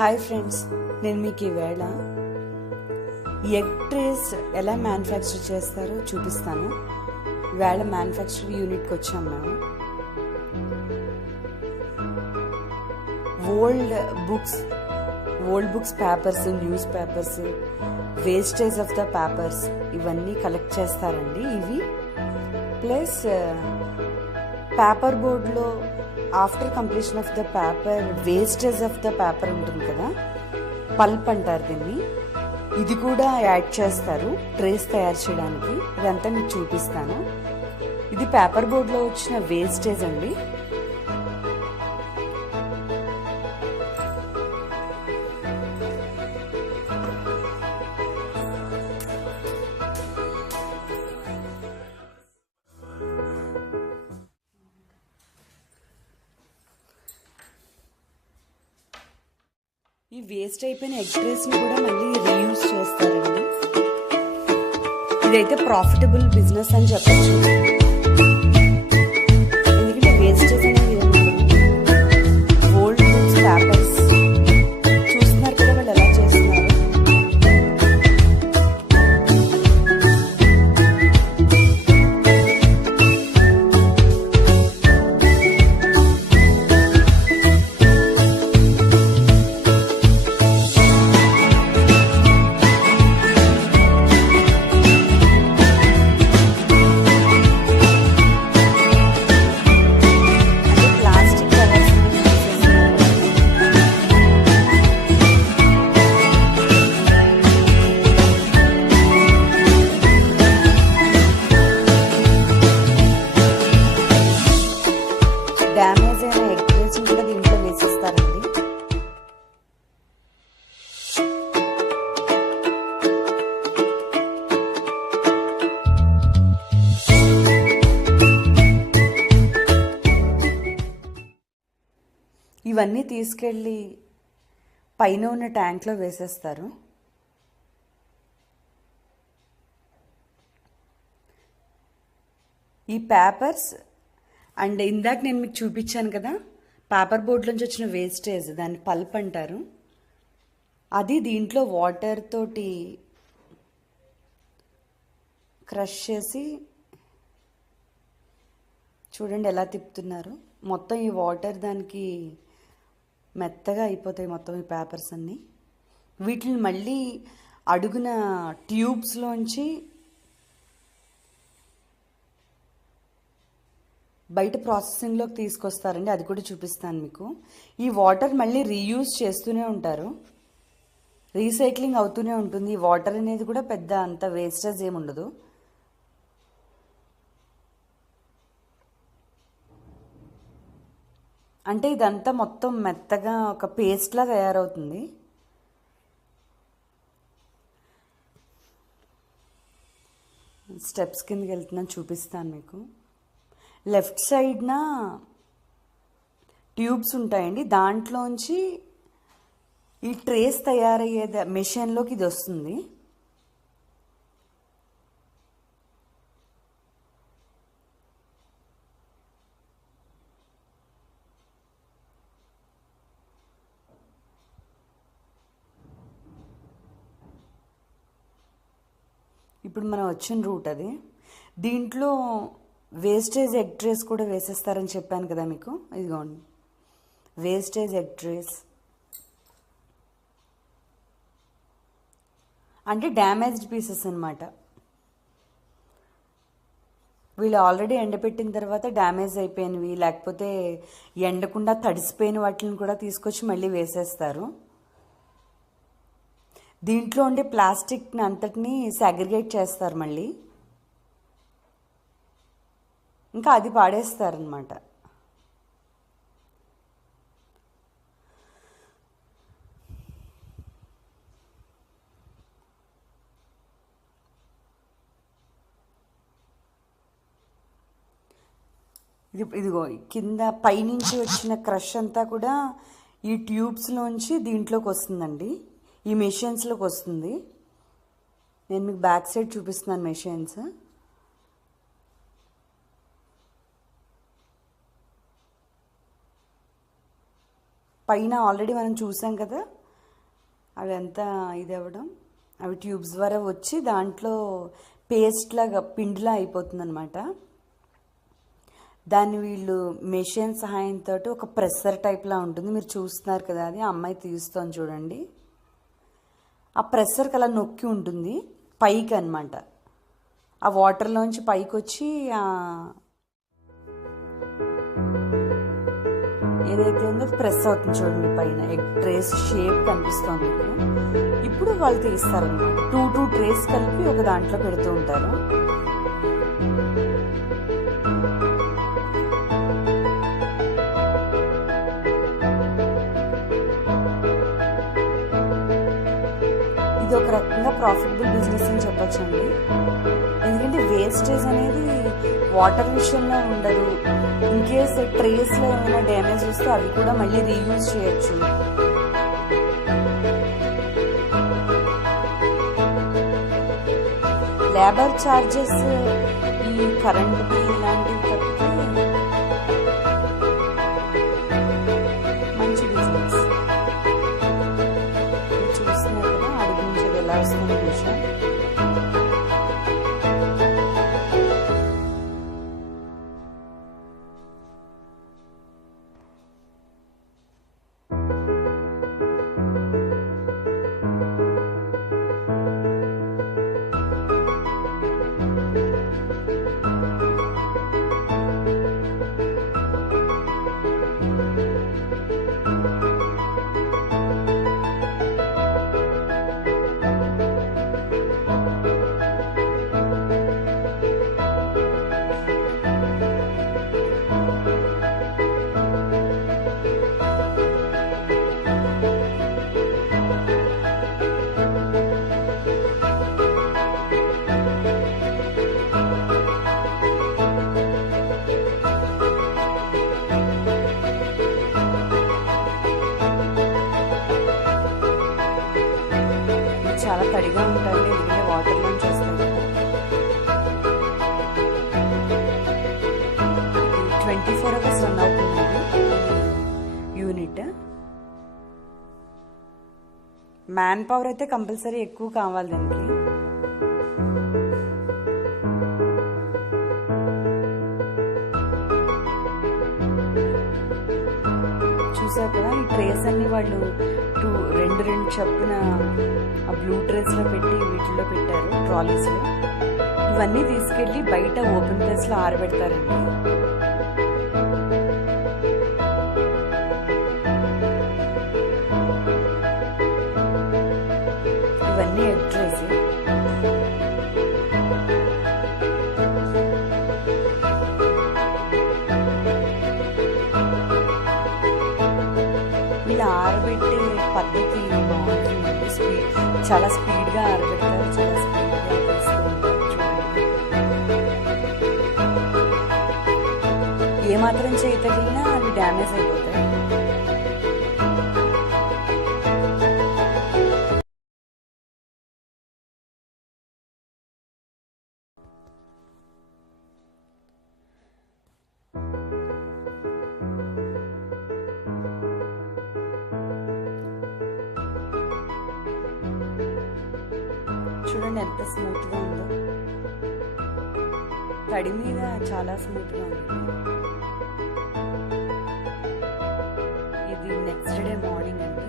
Hi friends, నేను మీకు ఈవేళ ఎగ్ ట్రేస్ ఎలా మ్యానుఫ్యాక్చర్ చేస్తారో చూపిస్తాను. ఈవేళ మ్యానుఫ్యాక్చర్ యూనిట్కి వచ్చాం మేము. Old books papers, news papers, wastage of the papers ఇవన్నీ కలెక్ట్ చేస్తారండి. ఇవి ప్లస్ పేపర్ బోర్డ్లో after completion of the paper wastage of the paper ఉంటుంది కదా, పల్ప్ అంటారు దీన్ని. ఇది కూడా యాడ్ చేస్తారు ట్రేస్ తయారు చేయడానికి. ఇదంతా మీకు చూపిస్తాను. ఇది పేపర్ బోర్డ్లో వచ్చిన వేస్టేజ్ అండి. ఈ వేస్ట్ అయిపోయిన ఎగ్ ట్రేస్ని కూడా మళ్ళీ రీయూజ్ చేస్తారండి. ఇదైతే ప్రాఫిటబుల్ బిజినెస్ అని చెప్పచ్చు. ఎందుకంటే వేస్టేజ్ అనేది ఓల్డ్ బుక్స్, పేపర్స్ చూస్తున్నారు కదా వాళ్ళు ఎలా చేస్తున్నారు. డ్యామేజ్ అయిన ఎగ్ ట్రేస్ కూడా దీంట్లో వేసేస్తారండి. ఇవన్నీ తీసుకెళ్ళి పైన ఉన్న ట్యాంక్లో వేసేస్తారు. ఈ పేపర్స్ అండ్ ఇందాక నేను మీకు చూపించాను కదా, పేపర్ బోర్డ్లోంచి వచ్చిన వేస్టేజ్, దాన్ని పల్ప్ అంటారు. అది దీంట్లో వాటర్ తోటి క్రష్ చేసి చూడండి ఎలా తిప్పుతున్నారు. మొత్తం ఈ వాటర్ దానికి మెత్తగా అయిపోతాయి మొత్తం ఈ పేపర్స్ అన్నీ. వీటిని మళ్ళీ అడుగున ట్యూబ్స్లోంచి బయట ప్రాసెసింగ్లోకి తీసుకొస్తారండి. అది కూడా చూపిస్తాను మీకు. ఈ వాటర్ మళ్ళీ రీయూజ్ చేస్తూనే ఉంటారు, రీసైక్లింగ్ అవుతూనే ఉంటుంది. ఈ వాటర్ అనేది కూడా పెద్ద అంత వేస్టేజ్ ఏముండదు. అంటే ఇదంతా మొత్తం మెత్తగా ఒక పేస్ట్లా తయారవుతుంది. స్టెప్స్ కిందకి వెళ్తున్నాను, చూపిస్తాను మీకు. లెఫ్ట్ సైడ్న ట్యూబ్స్ ఉంటాయండి, దాంట్లోంచి ఈ ట్రేస్ తయారయ్యే మెషిన్లోకి ఇది వస్తుంది. ఇప్పుడు మనం వచ్చిన రూట్ అది. దీంట్లో వేస్టేజ్ ఎగ్ ట్రేస్ కూడా వేసేస్తారని చెప్పాను కదా మీకు. ఇదిగోండి వేస్టేజ్ ఎగ్ ట్రేస్ అంటే డ్యామేజ్డ్ పీసెస్ అన్నమాట. వీళ్ళు ఆల్రెడీ ఎండపెట్టిన తర్వాత డ్యామేజ్ అయిపోయినవి, లేకపోతే ఎండకుండా తడిసిపోయిన వాటిని కూడా తీసుకొచ్చి మళ్ళీ వేసేస్తారు. దీంట్లో ఉండే ప్లాస్టిక్ని అంతటినీ సాగ్రిగేట్ చేస్తారు మళ్ళీ, ఇంకా అది పాడేస్తారనమాట. ఇదిగో కింద పైనుంచి వచ్చిన క్రష్ అంతా కూడా ఈ ట్యూబ్స్లోంచి దీంట్లోకి వస్తుందండి, ఈ మెషిన్స్లోకి వస్తుంది. నేను మీకు బ్యాక్ సైడ్ చూపిస్తున్నాను మెషిన్స్. పైన ఆల్రెడీ మనం చూసాం కదా అవి అంతా ఇది అవ్వడం, అవి ట్యూబ్స్ ద్వారా వచ్చి దాంట్లో పేస్ట్ లాగా పిండిలా అయిపోతుంది అనమాట. దాన్ని వీళ్ళు మెషిన్ సహాయంతో ఒక ప్రెషర్ టైప్లా ఉంటుంది, మీరు చూస్తున్నారు కదా, అది అమ్మాయి తీస్తోంది చూడండి. ఆ ప్రెషర్కి అలా నొక్కి ఉంటుంది పైకి అనమాట. ఆ వాటర్లోంచి పైకి వచ్చి ఏదైతే ఉందో ప్రెస్ అవుతుంది చూడండి, పైన ఎగ్ ట్రేస్ షేప్ కనిపిస్తుంది. ఇప్పుడు వాళ్ళు తీస్తారనమాట. 2 ట్రేస్ కలిపి ఒక దాంట్లో పెడుతూ ఉంటారు. ఇది ఒక రకంగా ప్రాఫిటబుల్ బిజినెస్ అని చెప్పొచ్చండి. ఎందుకంటే వేస్టేజ్ అనేది వాటర్ విషయంలో ఉండదు. ఇన్ కేస్ ట్రేస్లో ఏమైనా డ్యామేజ్ వస్తే అవి కూడా మళ్ళీ రీయూజ్ చేయొచ్చు. లేబర్ ఛార్జెస్, ఈ కరెంట్ బిల్ ఇలాంటివి తప్పితే మంచి బిజినెస్. చూస్తున్నారు కదా అడుగు నుంచి ఎలా వస్తుంది విషయం. చాలా తడిగా ఉంటుంది, ఎందుకంటే వాటర్లో చేస్తాం కదా. 24 hours రన్ అవుతుంది యూనిట్. మ్యాన్ పవర్ అయితే కంపల్సరీ ఎక్కువ కావాలి దానికి. చూసారు కదా, ఈ ట్రేస్ అన్ని వాళ్ళు 2 చప్పున ఆ బ్లూ ట్రేస్లో పెట్టి వీటిల్లో పెట్టారు, ట్రాలీస్లో. ఇవన్నీ తీసుకెళ్ళి బయట ఓపెన్ ప్లేస్లో ఆరబెడతారండి. ఇవన్నీ ఎగ్ ట్రేస్. వీళ్ళు ఆరబెట్టే పద్ధతి బాగుంటుందండి. చాలా స్పీడ్గా ఆరబెడతారు, చాలా స్పీడ్గా తీసుకుంటారు. చూడండి, ఏమాత్రం చేయి తగిలినా అవి డ్యామేజ్ అయిపోతాయి. చూడండి ఎంత స్మూత్గా ఉందో, తడి మీద చాలా స్మూత్గా ఉంది. ఇది నెక్స్ట్ డే మార్నింగ్ అండి.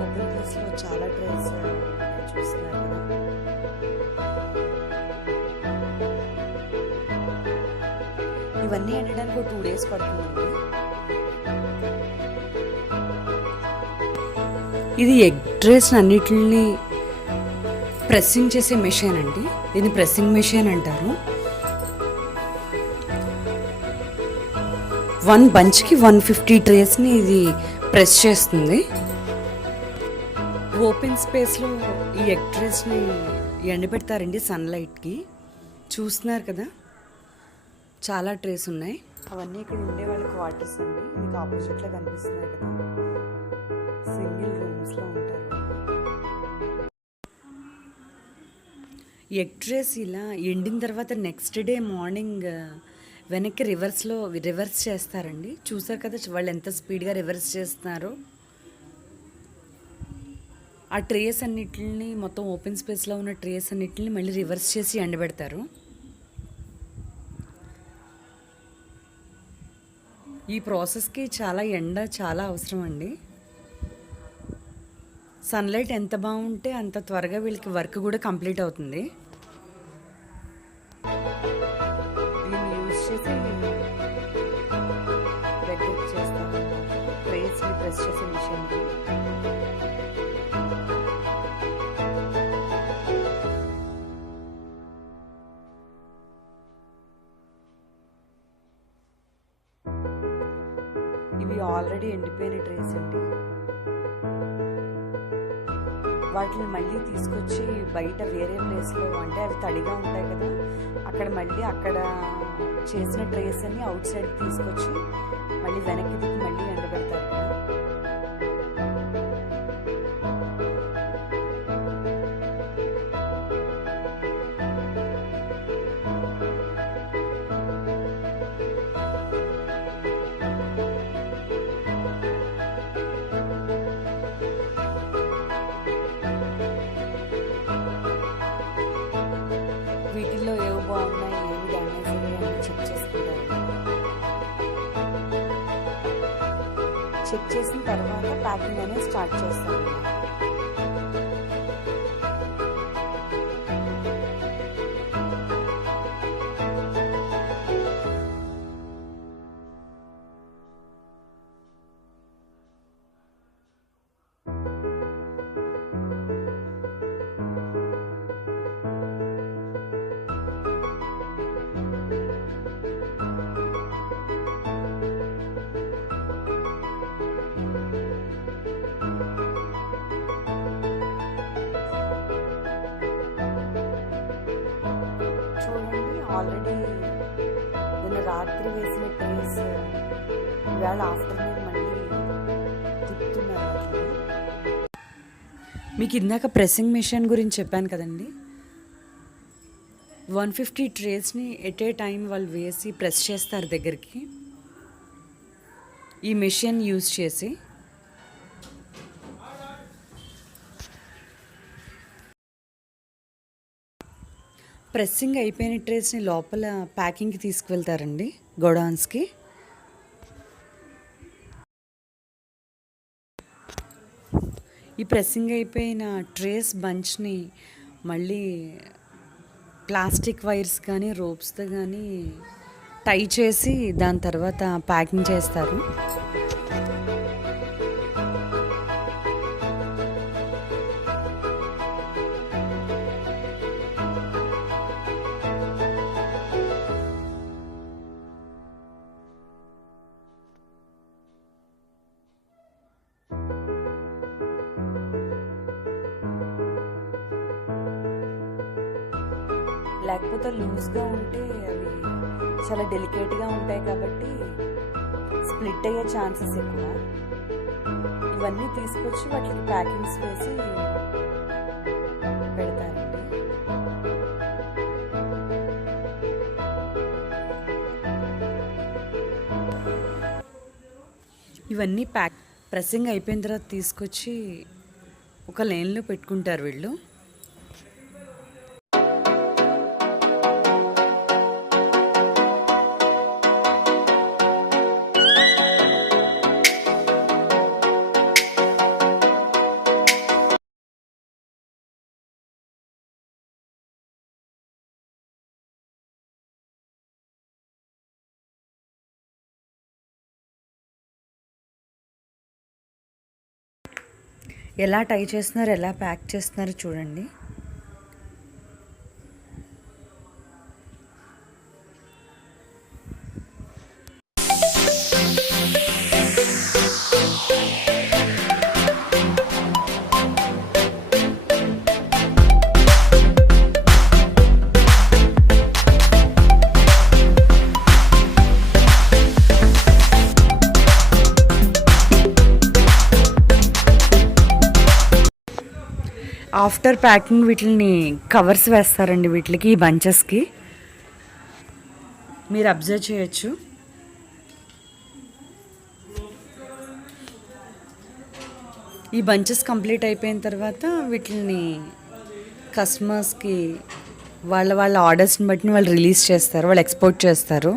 ఓపెన్ ప్లేస్లో చాలా ట్రేస్ చూస్తున్నారు కదా. ఇవన్నీ ఎండడానికి ఒక 2 days పడుతుందండి. ఇది ఎగ్ ట్రేస్ అన్నిటిని ప్రెస్సింగ్ చేసే మెషిన్ అండి. దీన్ని ప్రెస్సింగ్ మెషిన్ అంటారు. 1 bunchకి 150 ట్రేస్ని ఇది ప్రెస్ చేస్తుంది. ఓపెన్ స్పేస్లో ఈ ఎగ్ ట్రేస్ని ఎండబెడతారండి సన్లైట్కి. చూస్తున్నారు కదా, చాలా ట్రేస్ ఉన్నాయి. అవన్నీ ఇక్కడ ఉండే వాళ్ళ క్వార్టర్స్ అండి. మీకు ఆపోజిట్లో కనిపిస్తున్నాయి కదా, సింగిల్ రూమ్స్లో ఉంటారు. ఎగ్ ట్రేస్ ఇలా ఎండిన తర్వాత నెక్స్ట్ డే మార్నింగ్ వెనక్కి రివర్స్ చేస్తారండి. చూసారు కదా వాళ్ళు ఎంత స్పీడ్గా రివర్స్ చేస్తున్నారో. ఆ ట్రేస్ అన్నిటిని మొత్తం ఓపెన్ స్పేస్లో ఉన్న ట్రేస్ అన్నిటిని మళ్ళీ రివర్స్ చేసి ఎండబెడతారు. ఈ ప్రాసెస్కి ఎండ చాలా అవసరం అండి. సన్లైట్ ఎంత బాగుంటే అంత త్వరగా వీళ్ళకి వర్క్ కూడా కంప్లీట్ అవుతుంది. దీన్ని యూజ్ చేసి రెడ్ చేస్తాను, ట్రేస్ని ప్రెస్ చేసే మిషన్. ఇవి ఆల్రెడీ ఎండిపోయిన ట్రేస్ అండి. వాటిని మళ్ళీ తీసుకొచ్చి బయట వేరే ప్లేస్లో, అంటే అవి తడిగా ఉంటాయి కదా, అక్కడ చేసిన ట్రేస్ అన్ని అవుట్ సైడ్ తీసుకొచ్చి మళ్ళీ వెనక్కి దిక్కి మళ్ళీ ఎండబెడతారు కదా. వీటిల్లో ఏవి బాగున్నాయి, ఏవి డ్యామేజ్ అయ్యాయి అని చెక్ చేసుకుంటారు. చెక్ చేసిన తర్వాత ప్యాకింగ్ అనేది స్టార్ట్ చేస్తాను. ఆల్రెడీ నిన్న రాత్రి వేసిన ట్రేస్ ఇవాళ ఆఫ్టర్నూన్ మళ్ళీ తిప్పుతున్నారు. మీకు ఇందాక ప్రెస్సింగ్ మిషన్ గురించి చెప్పాను కదండి. 150 ట్రేస్ని ఎట్ ఏ టైం వాళ్ళు వేసి ప్రెస్ చేస్తారు దగ్గరికి ఈ మిషన్ యూజ్ చేసి. ప్రెస్సింగ్ అయిపోయిన ట్రేస్ని లోపల ప్యాకింగ్కి తీసుకువెళ్తారండి గోడౌన్స్కి. ఈ ప్రెస్సింగ్ అయిపోయిన ట్రేస్ బంచ్ని మళ్ళీ ప్లాస్టిక్ వైర్స్ కానీ రోప్స్తో కానీ టై చేసి దాని తర్వాత ప్యాకింగ్ చేస్తారు. లేకపోతే లూజ్గా ఉంటే అవి చాలా డెలికేట్గా ఉంటాయి కాబట్టి స్ప్లిట్ అయ్యే ఛాన్సెస్ ఎక్కువ. ఇవన్నీ తీసుకొచ్చి వాటికి ప్యాకింగ్స్ వేసి పెడతారండి. ఇవన్నీ ప్రెస్సింగ్ అయిపోయిన తర్వాత తీసుకొచ్చి ఒక లైన్లో పెట్టుకుంటారు వీళ్ళు. ఎలా టై చేస్తున్నారు, ఎలా ప్యాక్ చేస్తున్నారు చూడండి. ఆఫ్టర్ ప్యాకింగ్ వీటిని కవర్స్ వేస్తారండి వీటికి, ఈ బంచెస్కి. మీరు అబ్జర్వ్ చేయొచ్చు. ఈ బంచెస్ కంప్లీట్ అయిపోయిన తర్వాత వీటిని కస్టమర్స్కి వాళ్ళ ఆర్డర్స్ని బట్టి వాళ్ళు రిలీజ్ చేస్తారు, వాళ్ళు ఎక్స్పోర్ట్ చేస్తారు.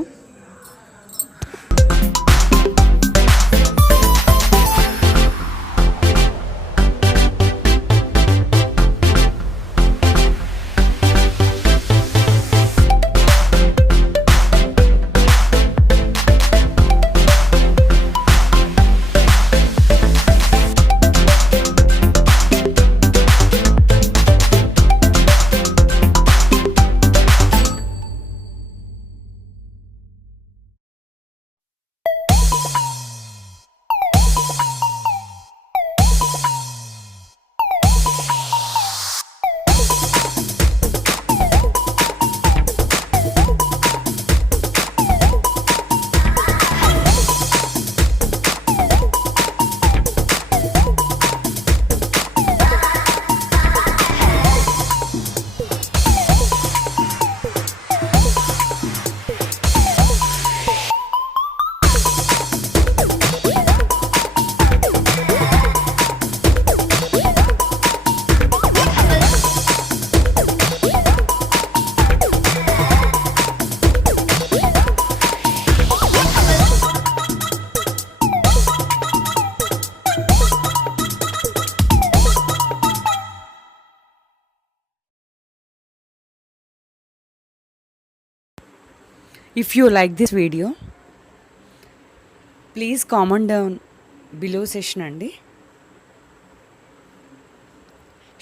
If you like this video, please comment down below session andi.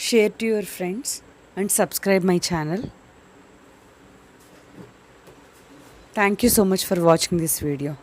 Share to your friends and subscribe my channel. Thank you so much for watching this video.